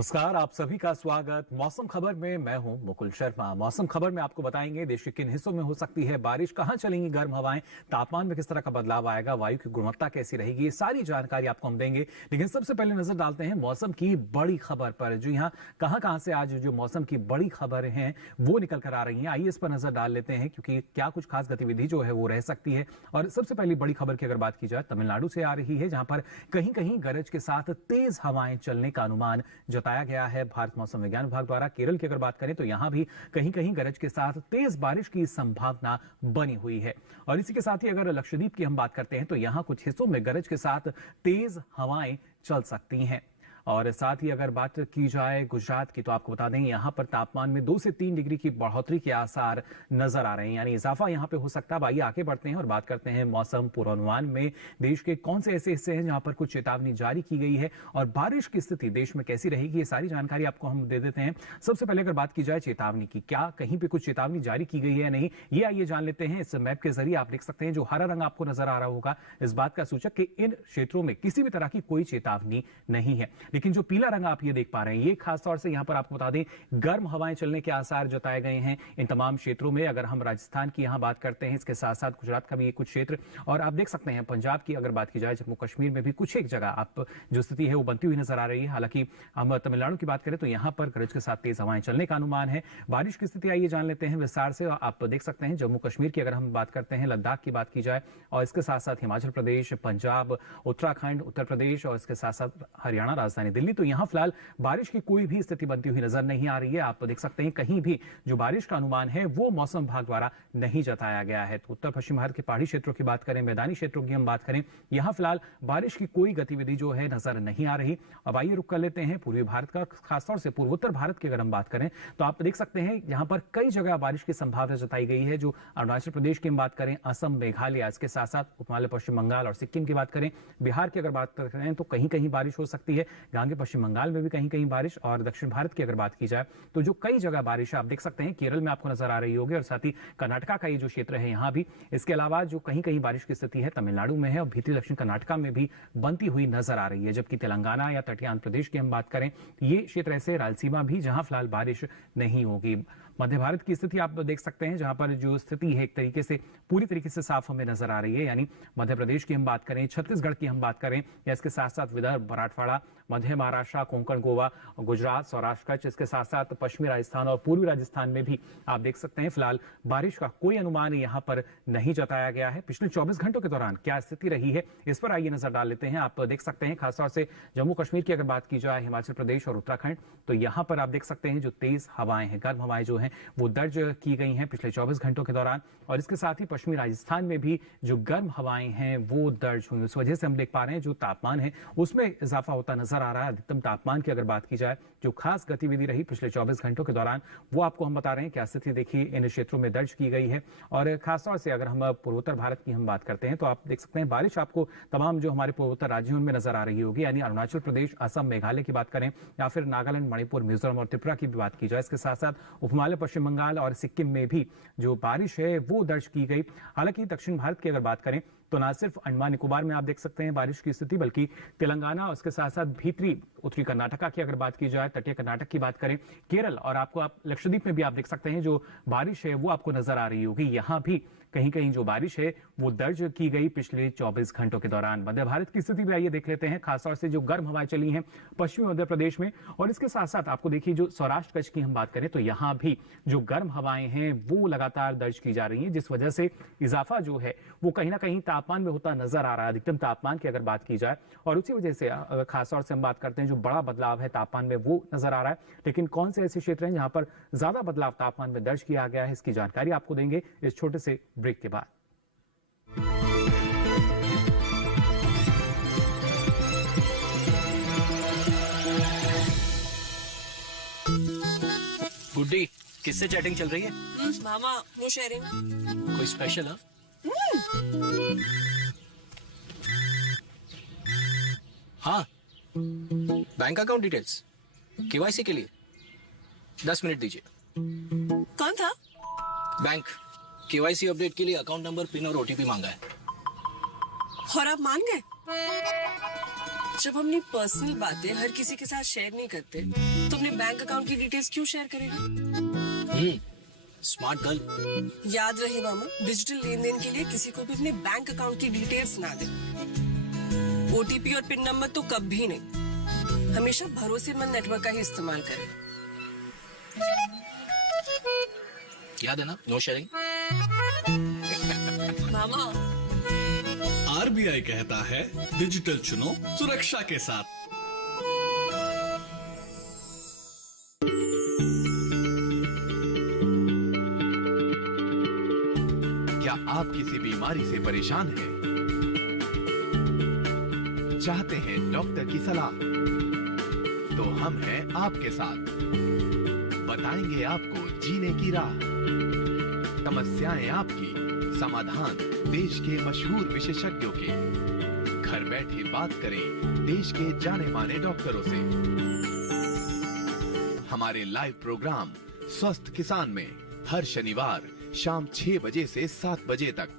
नमस्कार, आप सभी का स्वागत। मौसम खबर में मैं हूं मुकुल शर्मा। मौसम खबर में आपको बताएंगे देश के किन हिस्सों में हो सकती है बारिश, कहां चलेंगी गर्म हवाएं, तापमान में किस तरह का बदलाव आएगा, वायु की गुणवत्ता कैसी रहेगी, ये सारी जानकारी आपको हम देंगे। लेकिन सबसे पहले नजर डालते हैं मौसम की बड़ी खबर पर। जो यहाँ कहां से आज जो मौसम की बड़ी खबरें हैं वो निकल कर आ रही हैं, आइए इस पर नजर डाल लेते हैं, क्योंकि क्या कुछ खास गतिविधि जो है वो रह सकती है। और सबसे पहली बड़ी खबर की अगर बात की जाए, तमिलनाडु से आ रही है, जहां पर कहीं कहीं गरज के साथ तेज हवाएं चलने का अनुमान जताया गया है भारत मौसम विज्ञान विभाग द्वारा। केरल की अगर बात करें तो यहां भी कहीं कहीं गरज के साथ तेज बारिश की संभावना बनी हुई है। और इसी के साथ ही अगर लक्षद्वीप की हम बात करते हैं तो यहां कुछ हिस्सों में गरज के साथ तेज हवाएं चल सकती हैं। और साथ ही अगर बात की जाए गुजरात की, तो आपको बता दें यहां पर तापमान में 2 से 3 डिग्री की बढ़ोतरी के आसार नजर आ रहे हैं, यानी इजाफा यहां पे हो सकता है। आइए आगे बढ़ते हैं और बात करते हैं मौसम पूर्वानुमान में देश के कौन से ऐसे हिस्से हैं जहां पर कुछ चेतावनी जारी की गई है और बारिश की स्थिति देश में कैसी रहेगी, ये सारी जानकारी आपको हम दे देते हैं। सबसे पहले अगर बात की जाए चेतावनी की, क्या कहीं पे कुछ चेतावनी जारी की गई है या नहीं, ये आइए जान लेते हैं। इस मैप के जरिए आप देख सकते हैं, जो हरा रंग आपको नजर आ रहा होगा, इस बात का सूचक कि इन क्षेत्रों में किसी भी तरह की कोई चेतावनी नहीं है। लेकिन जो पीला रंग आप ये देख पा रहे हैं, ये खासतौर से यहां पर आपको बता दें गर्म हवाएं चलने के आसार जताए गए हैं इन तमाम क्षेत्रों में। अगर हम राजस्थान की यहां बात करते हैं, इसके साथ साथ गुजरात का भी एक कुछ क्षेत्र, और आप देख सकते हैं पंजाब की अगर बात की जाए, जम्मू कश्मीर में भी कुछ एक जगह आप जो स्थिति है वो बनती हुई नजर आ रही है। हालांकि हम तमिलनाडु की बात करें तो यहां पर गरज के साथ तेज हवाएं चलने का अनुमान है। बारिश की स्थिति आइए जान लेते हैं विस्तार से। आप देख सकते हैं जम्मू कश्मीर की अगर हम बात करते हैं, लद्दाख की बात की जाए, और इसके साथ साथ हिमाचल प्रदेश, पंजाब, उत्तराखंड, उत्तर प्रदेश और इसके साथ साथ हरियाणा, राजधानी दिल्ली, तो यहां फिलहाल बारिश की कोई भी स्थिति बनती हुई नजर नहीं आ रही है। आप देख सकते हैं कहीं भी जो बारिश का अनुमान है वो मौसम विभाग द्वारा नहीं जताया गया है। तो उत्तर पश्चिम भारत के पहाड़ी क्षेत्रों की बात करें, मैदानी क्षेत्रों की हम बात करें, यहां फिलहाल बारिश की कोई गतिविधि जो है नजर नहीं आ रही। अब आइए रुक कर लेते हैं पूर्वी भारत का, खासतौर से पूर्वोत्तर भारत की अगर हम बात करें तो आप देख सकते हैं यहां पर कई जगह बारिश की संभावना जताई गई है। जो अरुणाचल प्रदेश की हम बात करें, असम, मेघालय, इसके साथ साथ उपमहाद्वीप पश्चिम बंगाल और सिक्किम की बात करें, बिहार की अगर बात करें तो कहीं कहीं बारिश हो सकती है, गांगे पश्चिम बंगाल में भी कहीं कहीं बारिश, और दक्षिण भारत की अगर बात की जाए तो जो कई जगह बारिश है आप देख सकते हैं केरल में आपको नजर आ रही होगी, और साथ ही कर्नाटका का ये जो क्षेत्र है यहां भी। इसके अलावा जो कहीं कहीं बारिश की स्थिति है तमिलनाडु में है और भीतरी दक्षिण कर्नाटका में भी बनती हुई नजर आ रही है। जबकि तेलंगाना या तटीय आंध्र प्रदेश की हम बात करें, ये क्षेत्र ऐसे रायलसीमा भी जहां फिलहाल बारिश नहीं होगी। मध्य भारत की स्थिति आप देख सकते हैं जहां पर जो स्थिति है एक तरीके से पूरी तरीके से साफ हमें नजर आ रही है, यानी मध्य प्रदेश की हम बात करें, छत्तीसगढ़ की हम बात करें, या इसके साथ साथ विदर्भ, मराठवाड़ा, मध्य महाराष्ट्र, कोंकण, गोवा, गुजरात, सौराष्ट्र, कच्छ, इसके साथ साथ पश्चिमी राजस्थान और पूर्वी राजस्थान में भी आप देख सकते हैं फिलहाल बारिश का कोई अनुमान यहां पर नहीं जताया गया है। पिछले 24 घंटों के दौरान क्या स्थिति रही है इस पर आइए नजर डाल लेते हैं। आप देख सकते हैं खासतौर से जम्मू कश्मीर की अगर बात की जाए, हिमाचल प्रदेश और उत्तराखंड, तो यहां पर आप देख सकते हैं जो तेज हवाएं हैं, गर्म हवाएं जो हैं वो दर्ज की गई हैं पिछले 24 घंटों के दौरान। और इसके साथ ही पश्चिमी राजस्थान में भी जो गर्म हवाएं हैं वो दर्ज हुई। उस वजह से हम देख पा रहे हैं जो तापमान है उसमें इजाफा होता नजर आ रहा है। अधिकतम तापमान की अगर बात की जाए, जो खास गतिविधि रही पिछले 24 घंटों के दौरान, वो आपको हम बता रहे हैं क्या स्थिति देखिए इन क्षेत्रों में दर्ज की गई है। और खासतौर से अगर हम पूर्वोत्तर भारत की हम बात करते हैं तो आप देख सकते हैं बारिश आपको तमाम जो हमारे पूर्वोत्तर राज्यों में नजर आ रही होगी, यानी अरुणाचल प्रदेश, असम, मेघालय की बात करें, या फिर नागालैंड, मणिपुर, मिजोरम और त्रिपुरा की भी बात की जाए। इसके साथ साथ उपमहाद्वीप पश्चिम बंगाल और सिक्किम में भी जो बारिश है वो दर्ज की गई। हालांकि दक्षिण भारत की अगर बात करें तो ना सिर्फ अंडमान निकोबार में आप देख सकते हैं बारिश की स्थिति, बल्कि तेलंगाना और उसके साथ साथ भीतरी उत्तरी कर्नाटका की अगर बात की जाए, तटीय कर्नाटक की बात करें, केरल और आपको आप लक्षद्वीप में भी आप देख सकते हैं जो बारिश है वो आपको नजर आ रही होगी। यहां भी कहीं कहीं जो बारिश है वो दर्ज की गई पिछले 24 घंटों के दौरान। मध्य भारत की स्थिति भी आइए देख लेते हैं, खासतौर से जो गर्म हवाएं चली हैं पश्चिमी मध्य प्रदेश में, और इसके साथ साथ आपको देखिए जो सौराष्ट्र कच्छ की हम बात करें तो यहां भी जो गर्म हवाएं हैं वो लगातार दर्ज की जा रही हैं, जिस वजह से इजाफा जो है वो कहीं ना कहीं तापमान में होता नजर आ रहा है, अधिकतम तापमान की अगर बात की जाए। और उसी वजह से खासतौर से हम बात करते हैं जो बड़ा बदलाव है तापमान में वो नजर आ रहा है। लेकिन कौन से ऐसे क्षेत्र हैं जहां पर ज्यादा बदलाव तापमान में दर्ज किया गया है, इसकी जानकारी आपको देंगे इस छोटे से ब्रेक के बाद। गुड्डी, किससे चैटिंग चल रही है? मामा, नो शेयरिंग। कोई स्पेशल है? हाँ, बैंक अकाउंट डिटेल्स केवाईसी के लिए 10 मिनट दीजिए। कौन था? बैंक केवाईसी अपडेट के लिए अकाउंट नंबर, पिन और ओटीपी मांगा है। और आप मान गए? जब हम अपनी पर्सनल बातें हर किसी के साथ शेयर नहीं करते तो अपने बैंक अकाउंट की डिटेल्स क्यों शेयर करेंगे? Smart girl. याद रहे मामा, डिजिटल लेन देन के लिए किसी को भी अपने बैंक अकाउंट की डिटेल्स ना दें। ओटीपी और पिन नंबर तो कभी नहीं। हमेशा भरोसेमंद नेटवर्क का ही इस्तेमाल करें। याद है ना, नो शेयरिंग। मामा, आरबीआई कहता है डिजिटल चुनो सुरक्षा के साथ। क्या आप किसी बीमारी से परेशान हैं? चाहते हैं डॉक्टर की सलाह? तो हम हैं आपके साथ। बताएंगे आपको जीने की राह। समस्याएं आपकी, समाधान देश के मशहूर विशेषज्ञों के। घर बैठे बात करें देश के जाने माने डॉक्टरों से। हमारे लाइव प्रोग्राम स्वस्थ किसान में हर शनिवार शाम 6 बजे से 7 बजे तक।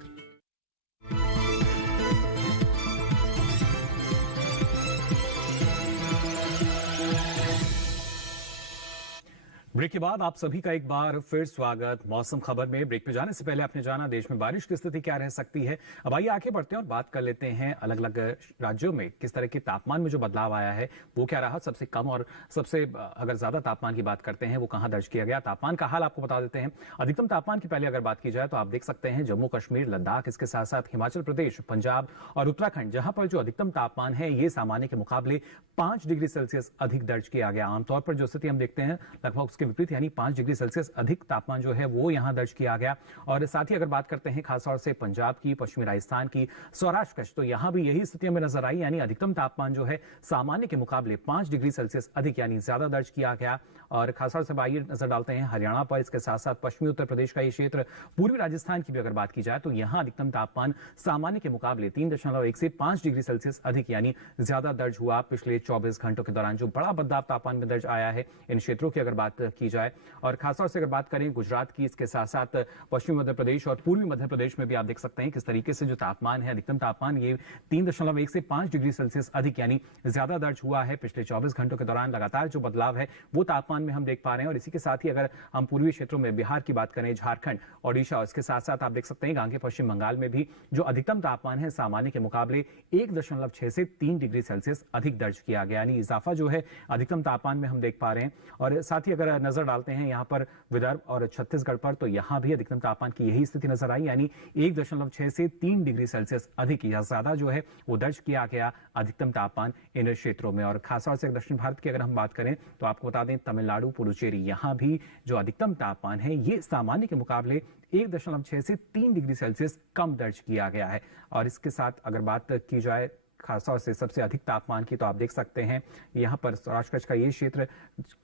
ब्रेक के बाद आप सभी का एक बार फिर स्वागत मौसम खबर में। ब्रेक पे जाने से पहले आपने जाना देश में बारिश की स्थिति क्या रह सकती है। अब आइए आगे बढ़ते हैं और बात कर लेते हैं अलग अलग राज्यों में किस तरह के तापमान में जो बदलाव आया है वो क्या रहा। सबसे कम और सबसे अगर ज्यादा तापमान की बात करते हैं वो कहां दर्ज किया गया। तापमान का हाल आपको बता देते हैं। अधिकतम तापमान की पहले अगर बात की जाए तो आप देख सकते हैं जम्मू कश्मीर, लद्दाख, इसके साथ साथ हिमाचल प्रदेश, पंजाब और उत्तराखंड, जहां पर जो अधिकतम तापमान है ये सामान्य के मुकाबले 5 डिग्री सेल्सियस अधिक दर्ज किया गया। आमतौर पर जो स्थिति हम देखते हैं लगभग उसके विपरीत, यानी 5 डिग्री सेल्सियस अधिक तापमान जो है वो यहां दर्ज किया गया। और साथ ही अगर बात करते हैं खासतौर से पंजाब की, पश्चिमी राजस्थान की, सौराष्ट्र कच्छ, तो यहां भी यही स्थिति हमें नजर आई, यानी अधिकतम तापमान जो है सामान्य के मुकाबले 5 डिग्री सेल्सियस अधिक यानी ज्यादा दर्ज किया गया। और खासतौर से आइए नजर डालते हैं हरियाणा पर, इसके साथ साथ पश्चिमी उत्तर प्रदेश का ये क्षेत्र, पूर्वी राजस्थान की भी अगर बात की जाए तो यहां अधिकतम तापमान सामान्य के मुकाबले 3.1 से 5 डिग्री सेल्सियस अधिक यानी ज्यादा दर्ज हुआ पिछले 24 घंटों के दौरान। जो बड़ा बदलाव तापमान में दर्ज आया है इन क्षेत्रों की अगर बात की जाए, और खासतौर से अगर बात करें गुजरात की, इसके साथ साथ पश्चिमी मध्य प्रदेश और पूर्वी मध्य प्रदेश में भी आप देख सकते हैं किस तरीके से जो तापमान है, अधिकतम तापमान ये 3.1 से 5 डिग्री सेल्सियस अधिक यानी ज्यादा दर्ज हुआ है पिछले 24 घंटों के दौरान। लगातार जो बदलाव है वो तापमान में हम देख पा रहे हैं। और इसी के साथ ही अगर हम पूर्वी क्षेत्रों में बिहार की बात करें, झारखंड, ओडिशा, इसके साथ साथ आप देख सकते हैं गांगे पश्चिम बंगाल में भी जो अधिकतम तापमान है सामान्य के मुकाबले 1.6 से 3 डिग्री सेल्सियस अधिक दर्ज किया गया, यानी इजाफा जो है अधिकतम तापमान में हम देख पा रहे हैं। और साथ ही अगर नजर डालते हैं यहाँ पर विदर्भ और छत्तीसगढ़ पर, तो यहां भी अधिकतम तापमान की यही स्थिति नजर आई, यानी 1.6 से 3 डिग्री सेल्सियस अधिक या ज्यादा जो है वो दर्ज किया गया अधिकतम तापमान इन क्षेत्रों में। और खासतौर से दक्षिण भारत की अगर हम बात करें तो आपको बता दें तमिलनाडु, पुडुचेरी, यहां भी जो अधिकतम तापमान है ये सामान्य के मुकाबले 1.6 से 3 डिग्री सेल्सियस कम दर्ज किया गया है। और इसके साथ अगर बात की जाए खासतौर से सबसे अधिक तापमान की, तो आप देख सकते हैं यहाँ पर सौराष्ट्र कच्छ का ये क्षेत्र,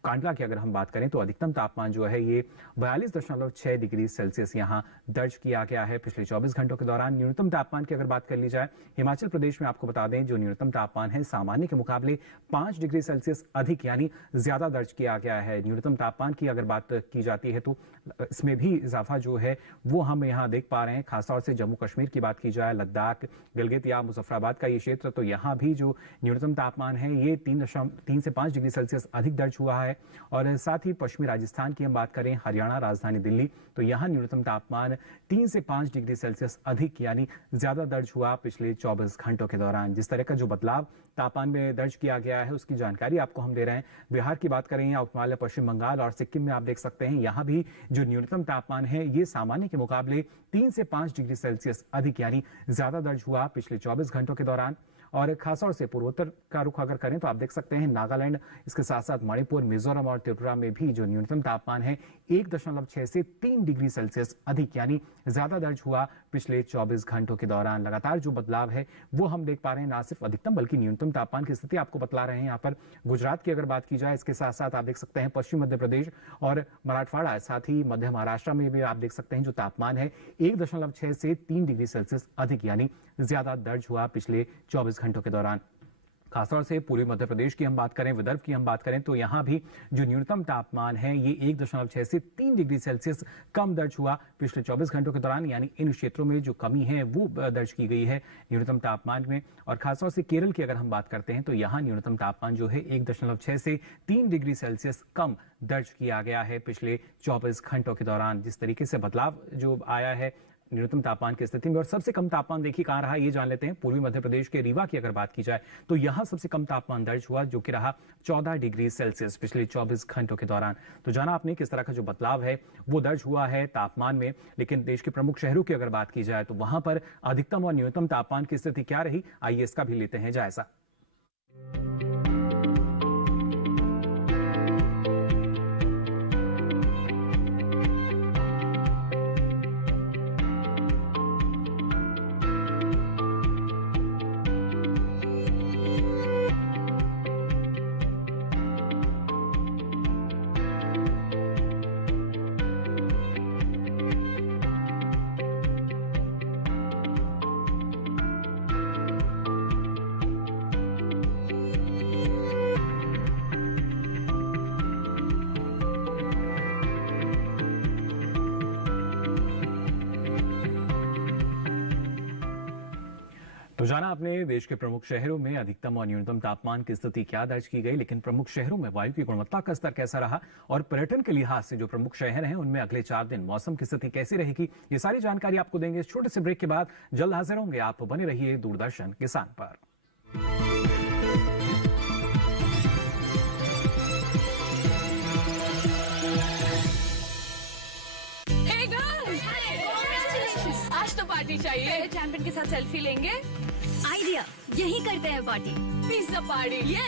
कांडला की अगर हम बात करें तो अधिकतम तापमान जो है ये 42.6 डिग्री सेल्सियस यहाँ दर्ज किया गया है पिछले 24 घंटों के दौरान। न्यूनतम तापमान की अगर बात कर ली जाए, हिमाचल प्रदेश में आपको बता दें जो न्यूनतम तापमान है सामान्य के मुकाबले 5 डिग्री सेल्सियस अधिक यानी ज्यादा दर्ज किया गया है। न्यूनतम तापमान की अगर बात की जाती है तो इसमें भी इजाफा जो है वो हम यहाँ देख पा रहे हैं। खासतौर से जम्मू कश्मीर की बात की जाए, लद्दाख, गिलगित या मुजफ्फराबाद का ये क्षेत्र, तो यहाँ भी जो न्यूनतम तापमान है ये 3 से 5 डिग्री सेल्सियस अधिक दर्ज हुआ है। और साथ ही पश्चिमी राजस्थान की हम बात करें, हरियाणा, राजधानी दिल्ली, तो यहाँ न्यूनतम तापमान 3 से 5 डिग्री सेल्सियस अधिक यानी ज्यादा दर्ज हुआ पिछले 24 घंटों के दौरान। जिस तरह का जो बदलाव तापमान में दर्ज किया गया है उसकी जानकारी आपको हम दे रहे हैं। बिहार की बात करें या उपमालय, पश्चिम बंगाल और सिक्किम में आप देख सकते हैं यहाँ भी जो न्यूनतम तापमान है ये सामान्य के मुकाबले 3 से 5 डिग्री सेल्सियस अधिक यानी ज्यादा दर्ज हुआ पिछले 24 घंटों के दौरान। और खासतौर से पूर्वोत्तर का रुख अगर करें तो आप देख सकते हैं नागालैंड, इसके साथ साथ मणिपुर, मिजोरम और त्रिपुरा में भी जो न्यूनतम तापमान है 1.6 से 3 डिग्री सेल्सियस अधिक यानी ज्यादा दर्ज हुआ पिछले 24 घंटों के दौरान। लगातार जो बदलाव है वो हम देख पा रहे हैं, ना सिर्फ अधिकतम बल्कि न्यूनतम तापमान की स्थिति आपको बतला रहे हैं। यहाँ पर गुजरात की अगर बात की जाए, इसके साथ साथ आप देख सकते हैं पश्चिम मध्य प्रदेश और मराठवाड़ा, साथ ही मध्य महाराष्ट्र में भी आप देख सकते हैं जो तापमान है 1.6 से 3 डिग्री सेल्सियस अधिक यानी ज्यादा दर्ज हुआ पिछले 24 घंटों के दौरान। खासतौर से पूर्वी मध्य प्रदेश की हम बात करें, विदर्भ की हम बात करें, तो यहाँ भी जो न्यूनतम तापमान है ये 1.6 से 3 डिग्री सेल्सियस कम दर्ज हुआ पिछले 24 घंटों के दौरान। यानी इन क्षेत्रों में जो कमी है वो दर्ज की गई है न्यूनतम तापमान में। और खासतौर से केरल की अगर हम बात करते हैं तो यहाँ न्यूनतम तापमान जो है 1.6 से 3 डिग्री सेल्सियस कम दर्ज किया गया है पिछले 24 घंटों के दौरान। जिस तरीके से बदलाव जो आया है न्यूनतम तापमान की स्थिति में, और सबसे कम तापमान देखिए कहाँ रहा ये जान लेते हैं। पूर्वी मध्य प्रदेश के रीवा की अगर बात की जाए तो यहाँ सबसे कम तापमान दर्ज हुआ जो कि रहा 14 डिग्री सेल्सियस पिछले 24 घंटों के दौरान। तो जाना आपने किस तरह का जो बदलाव है वो दर्ज हुआ है तापमान में। लेकिन देश के प्रमुख शहरों की अगर बात की जाए तो वहां पर अधिकतम और न्यूनतम तापमान की स्थिति क्या रही, आइए इसका भी लेते हैं जायजा। तो जाना आपने देश के प्रमुख शहरों में अधिकतम और न्यूनतम तापमान की स्थिति क्या दर्ज की गई, लेकिन प्रमुख शहरों में वायु की गुणवत्ता का स्तर कैसा रहा और पर्यटन के लिहाज से जो प्रमुख शहर हैं उनमें अगले 4 दिन मौसम की स्थिति कैसी रहेगी, ये सारी जानकारी आपको देंगे इस छोटे से ब्रेक के बाद। जल्द हाजिर होंगे, आप बने रहिए दूरदर्शन किसान पर। आज तो पार्टी चाहिए। चैंपियन के साथ सेल्फी लेंगे। आइडिया, यही करते हैं पार्टी। Pizza party. ये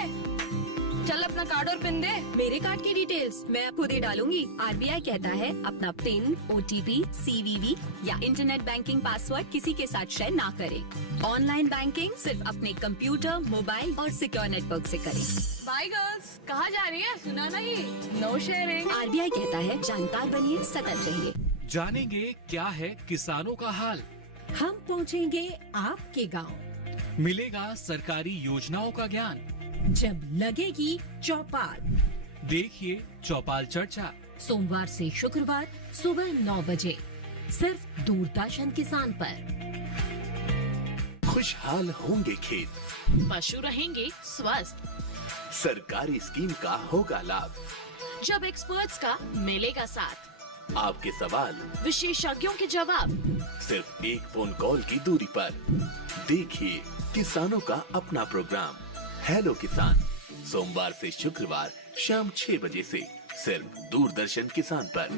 चल अपना कार्ड और पिन दे। मेरे कार्ड की डिटेल्स मैं खुद ही डालूंगी। आरबीआई कहता है अपना पिन, ओटीपी, सीवीवी या इंटरनेट बैंकिंग पासवर्ड किसी के साथ शेयर ना करें। ऑनलाइन बैंकिंग सिर्फ अपने कंप्यूटर, मोबाइल और सिक्योर नेटवर्क से करें। बाय गर्ल्स, कहाँ जा रही है? सुना नहीं, नो शेयरिंग। आरबीआई कहता है जानकार बनिए, सतर्क रहिए। जानेंगे क्या है किसानों का हाल, हम पहुंचेंगे आपके गांव, मिलेगा सरकारी योजनाओं का ज्ञान, जब लगेगी चौपाल। देखिए चौपाल चर्चा सोमवार से शुक्रवार सुबह 9 बजे सिर्फ दूरदर्शन किसान पर। खुशहाल होंगे खेत, पशु रहेंगे स्वस्थ, सरकारी स्कीम का होगा लाभ, जब एक्सपर्ट्स का मिलेगा साथ, आपके सवाल विशेषज्ञों के जवाब, सिर्फ एक फोन कॉल की दूरी पर। देखिए किसानों का अपना प्रोग्राम हेलो किसान, सोमवार से शुक्रवार शाम 6 बजे से सिर्फ दूरदर्शन किसान पर।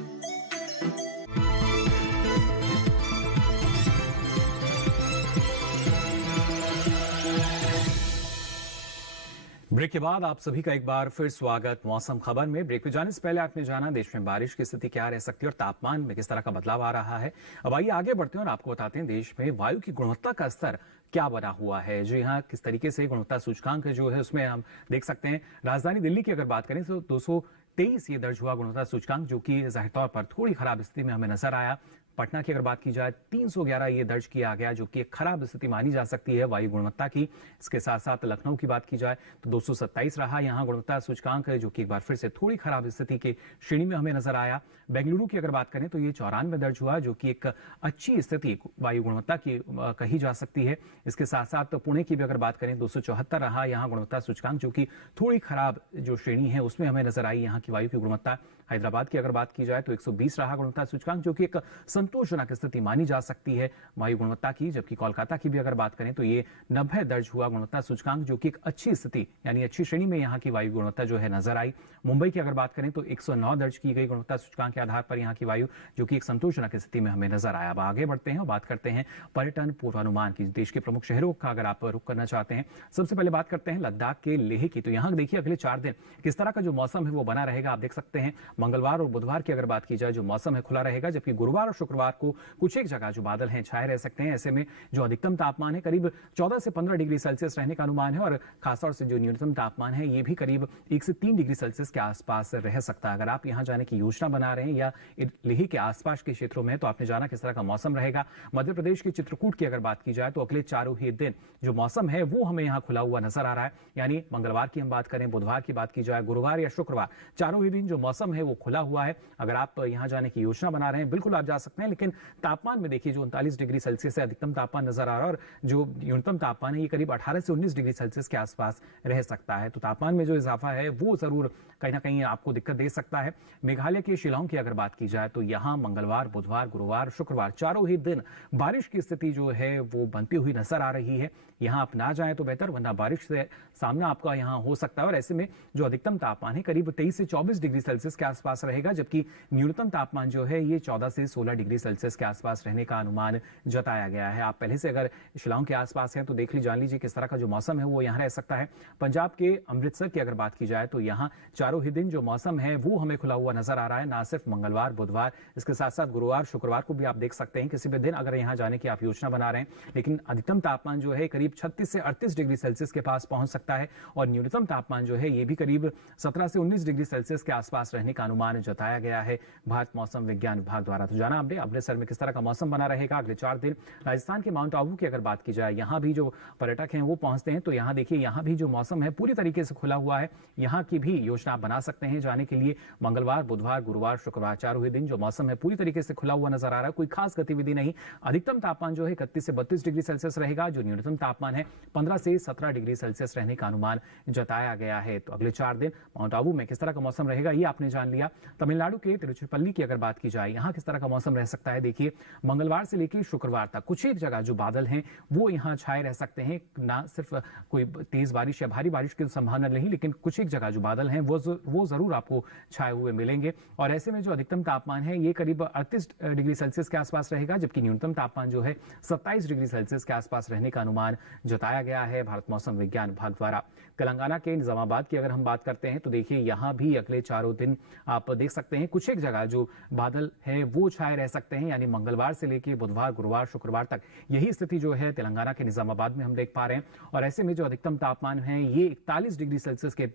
ब्रेक के बाद आप सभी का एक बार फिर स्वागत मौसम खबर में। ब्रेक पे जाने से पहले आपने जाना देश में बारिश की स्थिति क्या रह सकती है और तापमान में किस तरह का बदलाव आ रहा है। अब आइए आगे बढ़ते हैं और आपको बताते हैं देश में वायु की गुणवत्ता का स्तर क्या बना हुआ है। जो यहाँ किस तरीके से गुणवत्ता सूचकांक जो है उसमें हम देख सकते हैं। राजधानी दिल्ली की अगर बात करें तो 223 ये दर्ज हुआ गुणवत्ता सूचकांक, जो कि जाहिर तौर पर थोड़ी खराब स्थिति में हमें नजर आया। पटना की अगर बात की जाए 311 ये दर्ज किया गया, जो कि एक खराब स्थिति मानी जा सकती है वायु गुणवत्ता की। इसके साथ साथ लखनऊ की बात की जाए तो 227 रहा यहाँ गुणवत्ता सूचकांक, जो कि एक बार फिर से थोड़ी खराब स्थिति की श्रेणी में हमें नजर आया। बेंगलुरु की अगर बात करें तो ये 94 दर्ज हुआ, जो कि एक अच्छी स्थिति वायु गुणवत्ता की कही जा सकती है। इसके साथ साथ पुणे की भी अगर बात करें 274 रहा यहाँ गुणवत्ता सूचकांक, जो कि थोड़ी खराब जो श्रेणी है उसमें हमें नजर आई यहाँ की वायु की गुणवत्ता। हैदराबाद की अगर बात की जाए तो 120 रहा गुणवत्ता सूचकांक, जो कि एक संतोषजनक स्थिति मानी जा सकती है वायु गुणवत्ता की। जबकि कोलकाता की भी अगर बात करें तो ये 90 दर्ज हुआ गुणवत्ता सूचकांक, जो कि एक अच्छी स्थिति यानी अच्छी श्रेणी में यहाँ की वायु गुणवत्ता जो है नजर आई। मुंबई की अगर बात करें तो 109 दर्ज की गई गुणवत्ता सूचकांक के आधार पर यहाँ की वायु, जो कि एक संतोषजनक स्थिति में हमें नजर आया। अब आगे बढ़ते हैं और बात करते हैं पर्यटन पूर्वानुमान की। देश के प्रमुख शहरों का अगर आप रुख करना चाहते हैं, सबसे पहले बात करते हैं लद्दाख के लेह की। तो यहाँ देखिए अगले 4 दिन किस तरह का जो मौसम है वो बना रहेगा। आप देख सकते हैं मंगलवार और बुधवार की अगर बात की जाए जो मौसम है खुला रहेगा, जबकि गुरुवार और शुक्रवार को कुछ एक जगह जो बादल हैं छाए रह सकते हैं। ऐसे में जो अधिकतम तापमान है करीब 14 से 15 डिग्री सेल्सियस रहने का अनुमान है और खासतौर से जो न्यूनतम तापमान है ये भी करीब 1 से 3 डिग्री सेल्सियस के आसपास रह सकता है। अगर आप यहाँ जाने की योजना बना रहे हैं या लेह के आसपास के क्षेत्रों में, तो आपने जाना किस तरह का मौसम रहेगा। मध्य प्रदेश के चित्रकूट की अगर बात की जाए तो अगले चारों ही दिन जो मौसम है वो हमें यहाँ खुला हुआ नजर आ रहा है। यानी मंगलवार की हम बात करें, बुधवार की बात की जाए, गुरुवार या शुक्रवार, चारों ही दिन जो मौसम है वो खुला हुआ है। अगर आप यहाँ जाने की योजना बना रहे हैं बिल्कुल आप जा सकते हैं, लेकिन तापमान में देखिए जो 39 डिग्री सेल्सियस से अधिकतम तापमान नजर आ रहा है और जो न्यूनतम तापमान है ये करीब 18 से 19 डिग्री सेल्सियस के आसपास रह सकता है। तो तापमान में जो इजाफा है वो जरूर कहीं ना कहीं आपको दिक्कत दे सकता है। मेघालय के शिलांग की अगर बात की जाए तो यहाँ मंगलवार, बुधवार, गुरुवार, शुक्रवार चारों ही दिन बारिश की स्थिति जो है वो बनती हुई नजर आ रही है। यहाँ आप ना जाएं तो बेहतर, वरना बारिश से सामना आपका यहाँ हो सकता है। और ऐसे में जो अधिकतम तापमान है करीब 23 से 24 डिग्री सेल्सियस के आसपास रहेगा, जबकि न्यूनतम तापमान जो है ये 14 से 16 डिग्री सेल्सियस के आसपास रहने का अनुमान जताया गया है। आप पहले से अगर शिलांग के आसपास हैं तो जान लीजिए किस तरह का जो मौसम है वो यहाँ रह सकता है। पंजाब के अमृतसर की अगर बात की जाए तो यहाँ चारों ही दिन जो मौसम है वो हमें खुला हुआ नजर आ रहा है। ना सिर्फ मंगलवार, बुधवार, इसके साथ साथ गुरुवार, शुक्रवार को भी आप देख सकते हैं किसी भी दिन अगर यहाँ जाने की आप योजना बना रहे हैं। लेकिन अधिकतम तापमान जो है करीब 36 से 38 डिग्री सेल्सियस के पास पहुंच सकता है और न्यूनतम तापमान जो है ये भी करीब 17 से 19 डिग्री सेल्सियस के आसपास रहने का अनुमान जताया गया है भारत मौसम विज्ञान विभाग द्वारा। तो जाना आपने अमृतसर में किस तरह का मौसम बना रहेगा अगले 4 दिन। राजस्थान के माउंट आबू की अगर बात की जाए, यहाँ भी जो पर्यटक हैं वो पहुंचते हैं, तो यहाँ देखिए यहाँ भी जो मौसम है पूरी तरीके से खुला हुआ है। यहाँ की भी योजना आप बना सकते हैं जाने के लिए। मंगलवार, बुधवार, गुरुवार, शुक्रवार चारों ही दिन जो मौसम है पूरी तरीके से खुला हुआ नजर आ रहा है। कोई खास गतिविधि नहीं। अधिकतम तापमान जो है 31 से 32 डिग्री सेल्सियस रहेगा, जो न्यूनतम तापमान है 15 से 17 डिग्री सेल्सियस रहने का अनुमान जताया गया है। तो अगले 4 दिन माउंट आबू में किस तरह का मौसम रहेगा ये आपने जान लिया। तमिलनाडु के तिरुचिरापल्ली की अगर बात की जाए, यहाँ किस तरह का मौसम रह सकता है देखिए। मंगलवार से लेकर शुक्रवार तक कुछ एक जगह जो बादल हैं वो यहाँ छाए रह सकते हैं। ना सिर्फ कोई तेज बारिश या भारी बारिश की संभावना नहीं, लेकिन कुछ एक जगह जो बादल हैं वो जरूर आपको छाए हुए मिलेंगे। और ऐसे में जो अधिकतम तापमान है ये करीब 38 डिग्री सेल्सियस के आसपास रहेगा, जबकि न्यूनतम तापमान जो है 27 डिग्री सेल्सियस के आसपास रहने का अनुमान जताया गया है भारत मौसम विज्ञान विभाग द्वारा। तेलंगाना के निजामाबाद की अगर हम बात करते हैं तो देखिए यहाँ भी अगले 4 दिन आप देख सकते हैं कुछ एक जगह जो बादल है वो छाए रह सकते हैं। यानी मंगलवार से लेकर बुधवार, गुरुवार, शुक्रवार तक यही स्थिति जो है तेलंगाना के निजामाबाद में हम देख पा रहे हैं। और ऐसे में जो अधिकतम तापमान है ये 41 डिग्री सेल्सियस के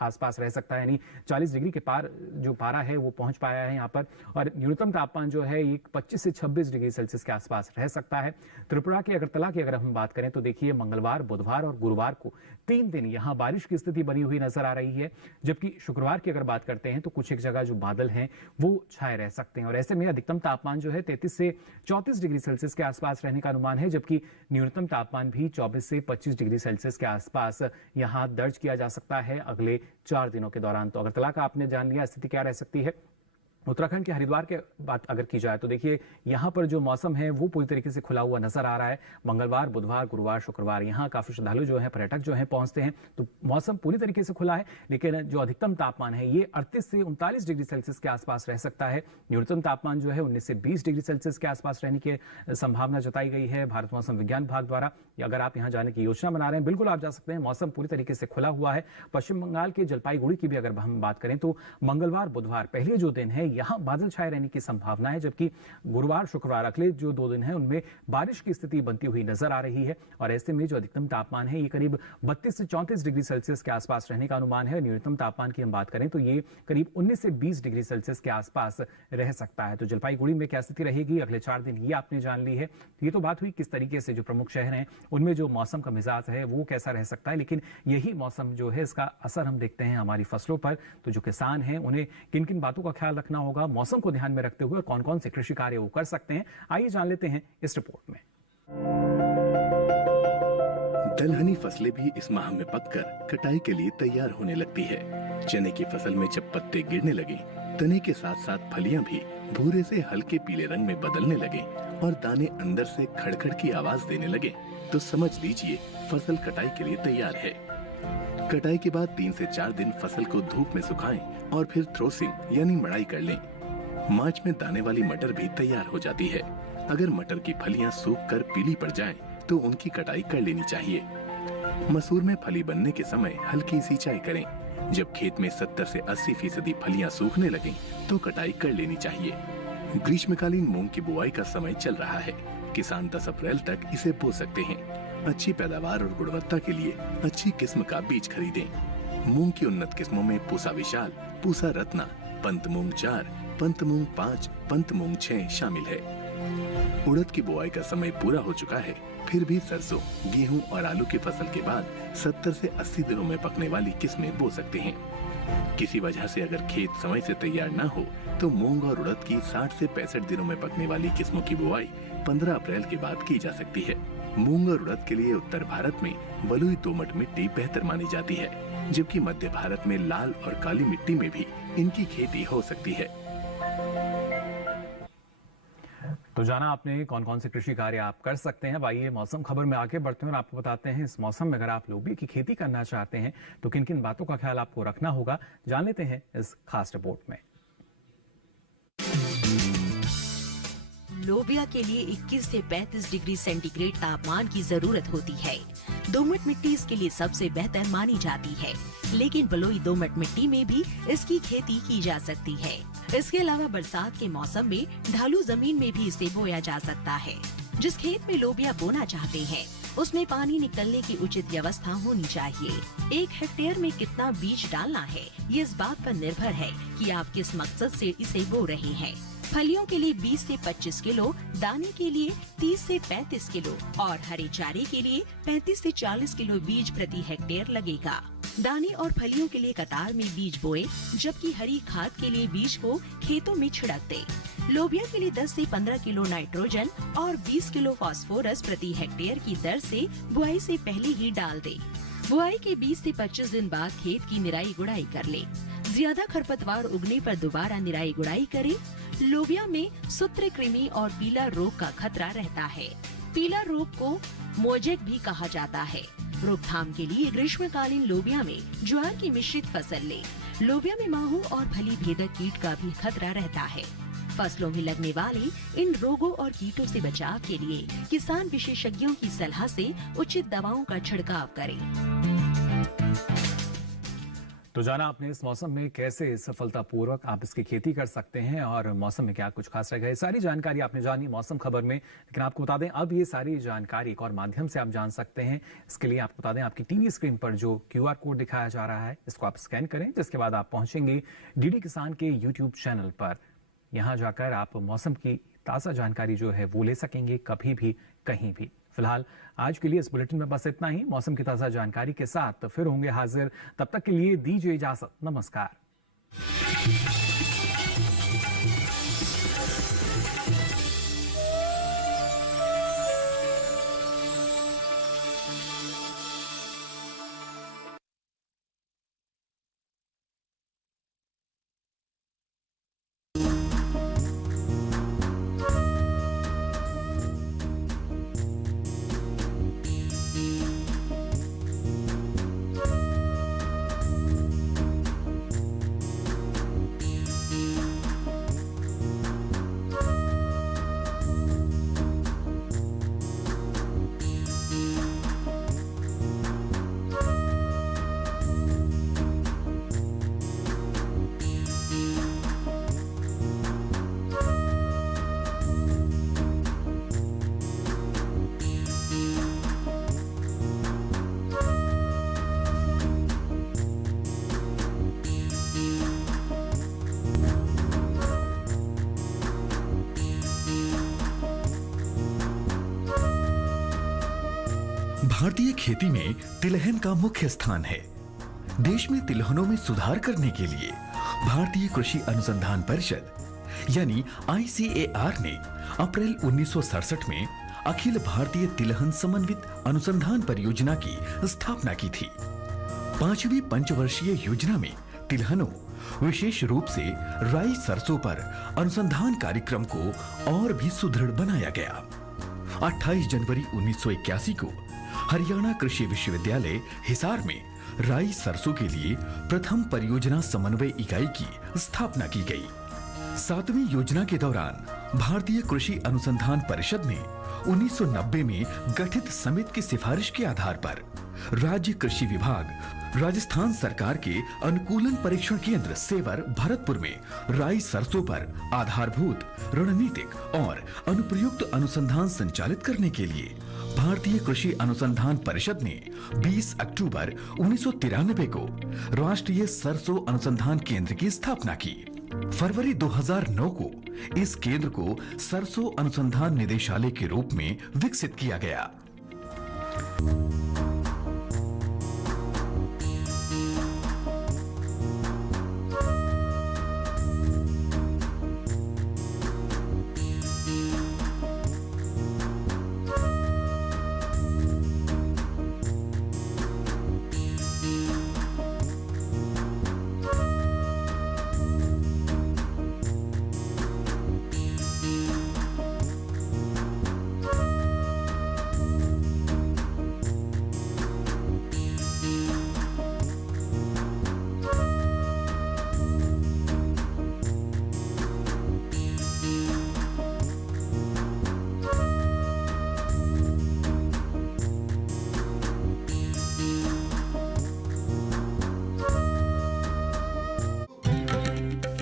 आसपास रह सकता है, यानी 40 डिग्री के पार जो पारा है वो पहुंच पाया है यहाँ पर। और न्यूनतम तापमान जो है ये 25 से 26 डिग्री सेल्सियस के आसपास रह सकता है। त्रिपुरा के अगरतला की अगर हम बात करें तो देखिए मंगलवार, बुधवार और गुरुवार को 3 दिन यहाँ बारिश की स्थिति बनी हुई नजर आ रही है, जबकि शुक्रवार की अगर बात करते हैं तो कुछ एक जगह जो बादल हैं वो छाए रह सकते हैं। और ऐसे में अधिकतम तापमान जो है 33 से 34 डिग्री सेल्सियस के आसपास रहने का अनुमान है, जबकि न्यूनतम तापमान भी 24 से 25 डिग्री सेल्सियस के आसपास यहाँ दर्ज किया जा सकता है अगले 4 दिनों के दौरान। तो अगरतला का आपने जान लिया स्थिति क्या रह सकती है। उत्तराखंड के हरिद्वार के बात अगर की जाए तो देखिए यहाँ पर जो मौसम है वो पूरी तरीके से खुला हुआ नजर आ रहा है। मंगलवार, बुधवार, गुरुवार, शुक्रवार यहाँ काफी श्रद्धालु जो है, पर्यटक जो है पहुंचते हैं, तो मौसम पूरी तरीके से खुला है। लेकिन जो अधिकतम तापमान है ये 38 से 39 डिग्री सेल्सियस के आसपास रह सकता है। न्यूनतम तापमान जो है 19 से 20 डिग्री सेल्सियस के आसपास रहने की संभावना जताई गई है भारत मौसम विज्ञान विभाग द्वारा। अगर आप यहाँ जाने की योजना बना रहे हैं बिल्कुल आप जा सकते हैं, मौसम पूरी तरीके से खुला हुआ है। पश्चिम बंगाल के जलपाईगुड़ी की भी अगर हम बात करें तो मंगलवार, बुधवार पहले जो दिन है यहाँ बादल छाए रहने की संभावना है, जबकि गुरुवार, शुक्रवार अगले जो 2 दिन है उनमें बारिश की स्थिति बनती हुई नजर आ रही है। और ऐसे में जो अधिकतम तापमान है ये करीब 32 से 34 डिग्री सेल्सियस के आसपास रहने का अनुमान है। न्यूनतम तापमान की हम बात करें तो ये करीब 19 से 20 डिग्री सेल्सियस के आसपास रह सकता है। तो जलपाईगुड़ी में क्या स्थिति रहेगी अगले 4 दिन ये आपने जान ली है। ये तो बात हुई किस तरीके से जो प्रमुख शहर हैं उनमें जो मौसम का मिजाज है वो कैसा रह सकता है, लेकिन यही मौसम जो है इसका असर हम देखते हैं हमारी फसलों पर। तो जो किसान हैं उन्हें किन किन बातों का ख्याल रखना होगा, मौसम को ध्यान में रखते हुए कौन कौन से कृषि कार्य वो कर सकते हैं, आइए जान लेते हैं इस रिपोर्ट में। दलहनी फसलें भी इस माह में पककर कटाई के लिए तैयार होने लगती है। चने की फसल में जब पत्ते गिरने लगे, तने के साथ साथ फलियां भी भूरे से हल्के पीले रंग में बदलने लगे और दाने अंदर से खड़खड़ की आवाज देने लगे, तो समझ लीजिए फसल कटाई के लिए तैयार है। कटाई के बाद 3 से 4 दिन फसल को धूप में सुखाएं और फिर थ्रोसिंग यानी मड़ाई कर लें। मार्च में दाने वाली मटर भी तैयार हो जाती है। अगर मटर की फलियां सूख कर पीली पड़ जाएं, तो उनकी कटाई कर लेनी चाहिए। मसूर में फली बनने के समय हल्की सिंचाई करें जब खेत में 70 से 80% फलियां सूखने लगें, तो कटाई कर लेनी चाहिए। ग्रीष्मकालीन मूंग की बुआई का समय चल रहा है। किसान 10 अप्रैल तक इसे बो सकते हैं। अच्छी पैदावार और गुणवत्ता के लिए अच्छी किस्म का बीज खरीदें। मूंग की उन्नत किस्मों में पूसा विशाल, पूसा रत्ना, पंत मूंग 4, पंत मूंग 5, पंत मूंग 6 शामिल है। उड़द की बुआई का समय पूरा हो चुका है, फिर भी सरसों, गेहूं और आलू की फसल के बाद 70 से 80 दिनों में पकने वाली किस्में बो सकते हैं। किसी वजह से अगर खेत समय से तैयार न हो, तो मूंग और उड़द की 60 से 65 दिनों में पकने वाली किस्मों की बुआई 15 अप्रैल के बाद की जा सकती है। मूंग और उड़द के लिए उत्तर भारत में बलुई दोमट मिट्टी बेहतर मानी जाती है, जबकि मध्य भारत में लाल और काली मिट्टी में भी इनकी खेती हो सकती है। तो जाना आपने कौन कौन से कृषि कार्य आप कर सकते हैं। आइए मौसम खबर में आगे बढ़ते हैं और आपको बताते हैं इस मौसम में अगर आप लोबिया की खेती करना चाहते हैं तो किन किन बातों का ख्याल आपको रखना होगा, जान लेते हैं इस खास रिपोर्ट में। लोबिया के लिए 21 से 35 डिग्री सेंटीग्रेड तापमान की जरूरत होती है। दोमट मिट्टी इसके लिए सबसे बेहतर मानी जाती है, लेकिन बलुई दोमट मिट्टी में भी इसकी खेती की जा सकती है। इसके अलावा बरसात के मौसम में ढालू जमीन में भी इसे बोया जा सकता है। जिस खेत में लोबिया बोना चाहते हैं, उसमें पानी निकलने की उचित व्यवस्था होनी चाहिए। 1 हेक्टेयर में कितना बीज डालना है, ये इस बात पर निर्भर है कि आप किस मकसद से इसे बो रहे हैं। फलियों के लिए 20 से 25 किलो, दाने के लिए 30 से 35 किलो और हरे चारे के लिए 35 से 40 किलो बीज प्रति हेक्टेयर लगेगा। दाने और फलियों के लिए कतार में बीज बोए, जबकि हरी खाद के लिए बीज को खेतों में छिड़क दे। लोबिया के लिए 10 से 15 किलो नाइट्रोजन और 20 किलो फास्फोरस प्रति हेक्टेयर की दर से बुआई से पहले ही डाल दे। बुआई के 20 से 25 दिन बाद खेत की निराई गुड़ाई कर ले। ज्यादा खरपतवार उगने पर दोबारा निराई गुड़ाई करें। लोबिया में सूत्रकृमि और पीला रोग का खतरा रहता है। पीला रोग को मोजेक भी कहा जाता है। रोकथाम के लिए ग्रीष्मकालीन लोबिया में ज्वार की मिश्रित फसल ले। लोबिया में माहू और फली भेदक कीट का भी खतरा रहता है। फसलों में लगने वाले इन रोगों और कीटों से बचाव के लिए किसान विशेषज्ञों की सलाह से उचित दवाओं का छिड़काव करें। तो जाना आपने इस मौसम में कैसे सफलतापूर्वक आप इसकी खेती कर सकते हैं और मौसम में क्या कुछ खास रहेगा, ये सारी जानकारी आपने जानी मौसम खबर में। लेकिन आपको बता दें अब ये सारी जानकारी एक और माध्यम से आप जान सकते हैं। इसके लिए आपको बता दें आपकी टीवी स्क्रीन पर जो QR कोड दिखाया जा रहा है, इसको आप स्कैन करें, जिसके बाद आप पहुंचेंगे DD किसान के YouTube चैनल पर। यहाँ जाकर आप मौसम की ताज़ा जानकारी जो है वो ले सकेंगे, कभी भी कहीं भी। फिलहाल आज के लिए इस बुलेटिन में बस इतना ही। मौसम की ताज़ा जानकारी के साथ फिर होंगे हाजिर, तब तक के लिए दीजिए इजाजत। नमस्कार। भारतीय खेती में तिलहन का मुख्य स्थान है। देश में तिलहनों में सुधार करने के लिए भारतीय कृषि अनुसंधान परिषद यानी ICAR ने अप्रैल 1967 में अखिल भारतीय तिलहन समन्वित अनुसंधान परियोजना की स्थापना की थी। 5वीं पंचवर्षीय योजना में तिलहनों, विशेष रूप से राई सरसों पर अनुसंधान कार्यक्रम को और भी सुदृढ़ बनाया गया। 28 जनवरी 1981 को हरियाणा कृषि विश्वविद्यालय हिसार में राई सरसों के लिए प्रथम परियोजना समन्वय इकाई की स्थापना की गई। 7वीं योजना के दौरान भारतीय कृषि अनुसंधान परिषद ने 1990 में गठित समिति की सिफारिश के आधार पर राज्य कृषि विभाग राजस्थान सरकार के अनुकूलन परीक्षण केंद्र सेवर भरतपुर में राई सरसों पर आधारभूत रणनीतिक और अनुप्रयुक्त अनुसंधान संचालित करने के लिए भारतीय कृषि अनुसंधान परिषद ने 20 अक्टूबर 1993 को राष्ट्रीय सरसों अनुसंधान केंद्र की स्थापना की। फरवरी 2009 को इस केंद्र को सरसों अनुसंधान निदेशालय के रूप में विकसित किया गया।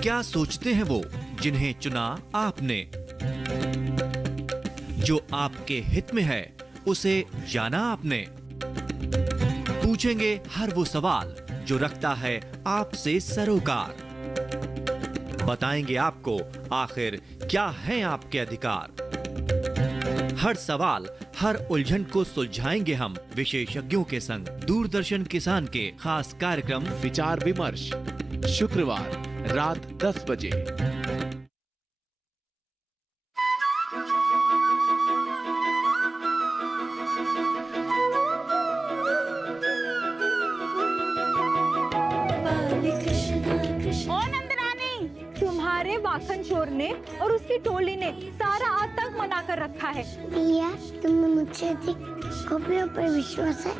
क्या सोचते हैं वो जिन्हें चुना आपने? जो आपके हित में है उसे जाना आपने? पूछेंगे हर वो सवाल जो रखता है आपसे सरोकार। बताएंगे आपको आखिर क्या है आपके अधिकार। हर सवाल हर उलझन को सुलझाएंगे हम विशेषज्ञों के संग। दूरदर्शन किसान के खास कार्यक्रम विचार विमर्श, शुक्रवार रात 10 बजे। तुम्हारे माखन चोर ने और उसकी टोली ने सारा आतंक मना कर रखा है। भैया, तुम्हें मुझसे अधिक कॉपियों पर विश्वास है?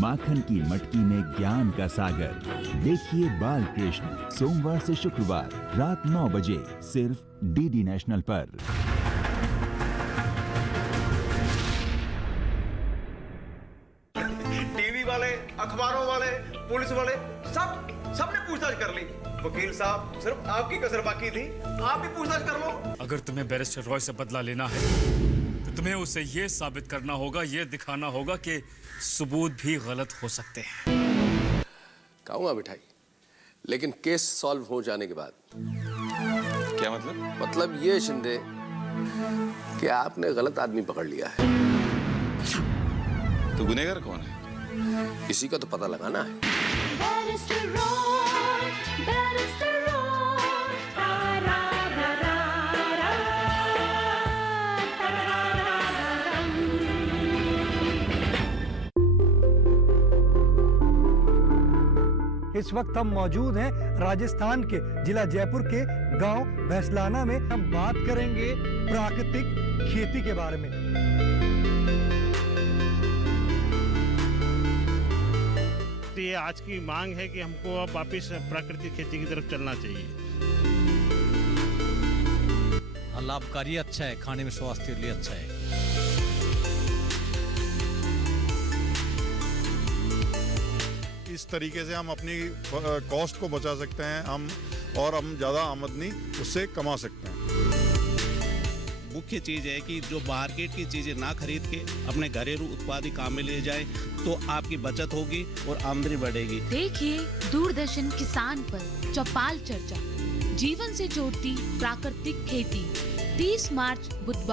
माखन की मटकी में ज्ञान का सागर। देखिए बाल कृष्ण सोमवार से शुक्रवार रात 9 बजे सिर्फ डीडी नेशनल पर। टीवी वाले, अखबारों वाले, पुलिस वाले सबने पूछताछ कर ली। वकील साहब, सिर्फ आपकी कसर बाकी थी, आप भी पूछताछ कर लो। अगर तुम्हें बैरिस्टर रॉय से बदला लेना है तो तुम्हें उसे ये साबित करना होगा, ये दिखाना होगा कि सबूत भी गलत हो सकते हैं। कहूँगा मिठाई, लेकिन केस सॉल्व हो जाने के बाद। क्या मतलब? मतलब ये शिंदे कि आपने गलत आदमी पकड़ लिया है। तो गुनहगार कौन है? इसी का तो पता लगाना है। इस वक्त हम मौजूद हैं राजस्थान के जिला जयपुर के गांव भैसलाना में। हम बात करेंगे प्राकृतिक खेती के बारे में। तो ये आज की मांग है कि हमको अब वापस प्राकृतिक खेती की तरफ चलना चाहिए। लाभकारी अच्छा है, खाने में स्वास्थ्य के लिए अच्छा है। इस तरीके से हम अपनी कॉस्ट को बचा सकते हैं हम ज़्यादा आमदनी उससे कमा सकते हैं। मुख्य चीज है कि जो मार्केट की चीजें ना खरीद के अपने घरेलू उत्पाद ही काम में ले जाए तो आपकी बचत होगी और आमदनी बढ़ेगी। देखिए दूरदर्शन किसान पर चौपाल चर्चा, जीवन से जोड़ती प्राकृतिक खेती, 30 मार्च बुधवार